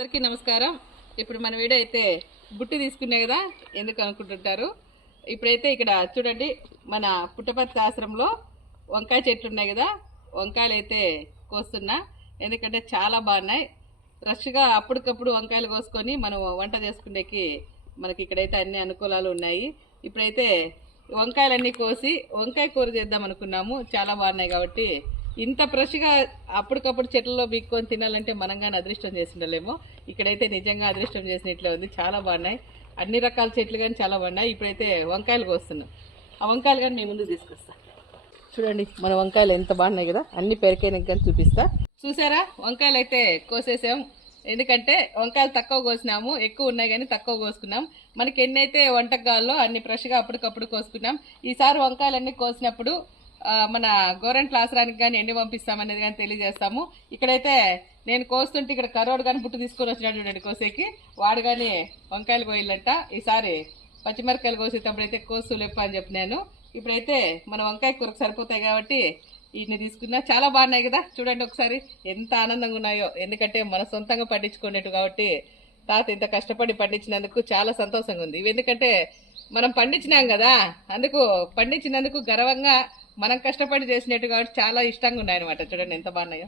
అందరికీ నమస్కారం. ఇప్పుడు మన వీడియో అయితే బుట్టి తీసుకునే కదా ఎందుకు అనుకుంటుంటారు. ఇప్పుడైతే ఇక్కడ చూడండి, మన పుట్టపర్తి ఆశ్రమంలో వంకాయ చెట్లు ఉన్నాయి కదా, వంకాయలు అయితే కోస్తున్నా. ఎందుకంటే చాలా బాగున్నాయి. ఫ్రెష్గా అప్పటికప్పుడు వంకాయలు కోసుకొని మనం వంట చేసుకునేకి మనకి ఇక్కడైతే అన్ని అనుకూలాలు ఉన్నాయి. ఇప్పుడైతే వంకాయలన్నీ కోసి వంకాయ కూర చేద్దాం అనుకున్నాము. చాలా బాగున్నాయి కాబట్టి ఇంత ఫ్రెష్గా అప్పటికప్పుడు చెట్లలో బీక్కొని తినాలంటే మనం కానీ అదృష్టం చేసిండలేమో. ఇక్కడైతే నిజంగా అదృష్టం చేసినట్లే ఉంది. చాలా బాగున్నాయి, అన్ని రకాల చెట్లు కానీ చాలా బాగున్నాయి. ఇప్పుడైతే వంకాయలు కోస్తున్నాం. ఆ వంకాయలు కానీ మీ ముందు తీసుకొస్తా. చూడండి మన వంకాయలు ఎంత బాగున్నాయి కదా, అన్ని పెరికైనా కానీ చూపిస్తా. చూసారా, వంకాయలు అయితే కోసేసాం. ఎందుకంటే వంకాయలు తక్కువ కోసినాము, ఎక్కువ ఉన్నాయి కానీ తక్కువ కోసుకున్నాం. మనకి ఎన్నైతే వంటకు కావాలో అన్ని ఫ్రెష్గా అప్పటికప్పుడు కోసుకున్నాం. ఈసారి వంకాయలన్నీ కోసినప్పుడు మన గవర్నమెంట్ ఆశ్రమానికి కానీ ఎన్ని పంపిస్తామనేది కానీ తెలియజేస్తాము. ఇక్కడైతే నేను కోస్తుంటే ఇక్కడ కరోడు కానీ బుట్టు తీసుకొని వచ్చినాడు చూడండి కోసేకి. వాడు కానీ వంకాయలు కోయాలంట. ఈసారి పచ్చిమిరకాయలు కోసేటప్పుడు అయితే కోసు లేప్ప అని చెప్పినాను. ఇప్పుడైతే మన వంకాయ కూరకు సరిపోతాయి కాబట్టి వీటిని తీసుకున్నా. చాలా బాగున్నాయి కదా, చూడండి ఒకసారి ఎంత ఆనందంగా ఉన్నాయో. ఎందుకంటే మన సొంతంగా పండించుకునేట్టు కాబట్టి తాత ఇంత కష్టపడి పండించినందుకు చాలా సంతోషంగా ఉంది. ఇవి ఎందుకంటే మనం పండించినాం కదా, అందుకు పండించినందుకు గర్వంగా మనం కష్టపడి చేసినట్టు కాబట్టి చాలా ఇష్టంగా ఉన్నాయన్నమాట. చూడండి ఎంత బాగున్నాయో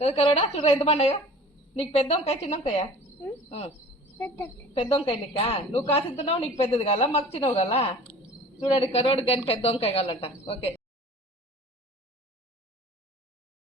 కదా కరోడా, చూడండి ఎంత బాగున్నాయో. నీకు పెద్ద వంకాయ చిన్న వంకాయ? పెద్ద వంకాయ నీకా? నువ్వు కాసిస్తున్నావు, నీకు పెద్దది కావాలా మాకు చిన్నవి కావాలా? చూడండి కరోడు కానీ పెద్ద వంకాయ కావాలంట. ఓకే.